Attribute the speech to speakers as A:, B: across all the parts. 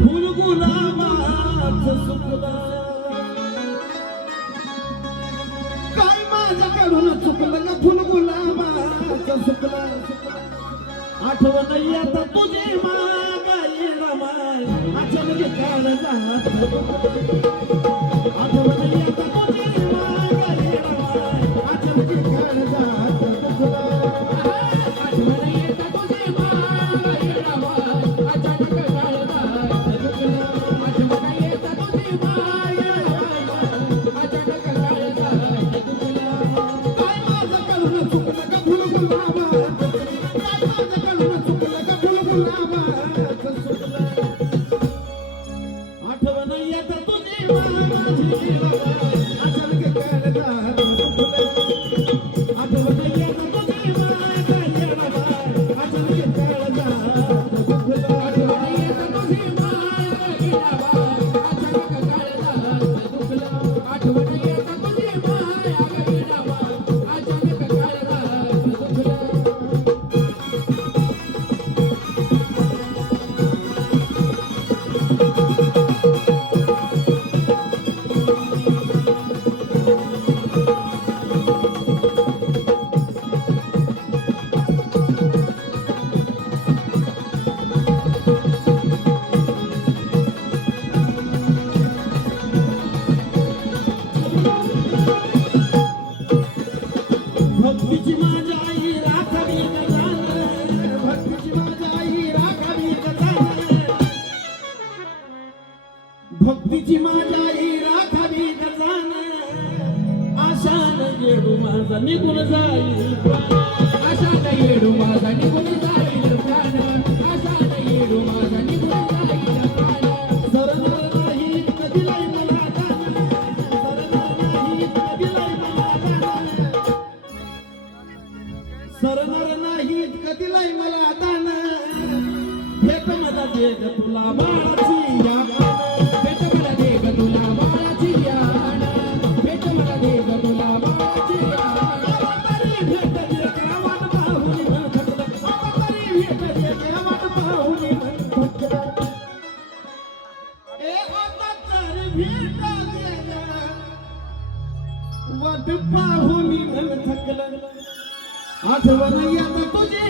A: फुल गुलाबाच सुकला काय माझ्याकडून चुकलं का फुल गुलाबाच सुकला आठवण आता तुझी मागाई रमाय आचल काळ जात आशान येडू माझा निघून जाईल
B: आशान येडू माझा निघून जाईल प्राण. आशान येडू माझा निघून जाईल
A: नाही कधीलाही मला दान सरणार नाही कधीलाही मला दान. सरणार नाही कधीलाही मला दान. भेट मला देग तुला बाळाची या
B: भेट मला देग तुला मला देग तुला
A: वाट पाहून थकलं. आठवण येत तुझे.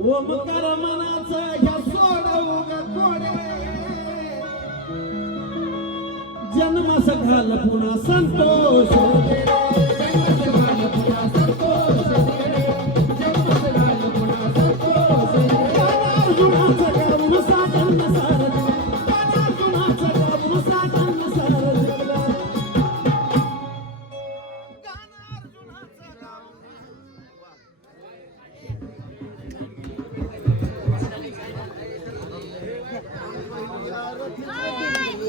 A: ओमकार मनाचा ह्या सोडवू ग कोडे. जन्मास घाल पुन्हा संतोष.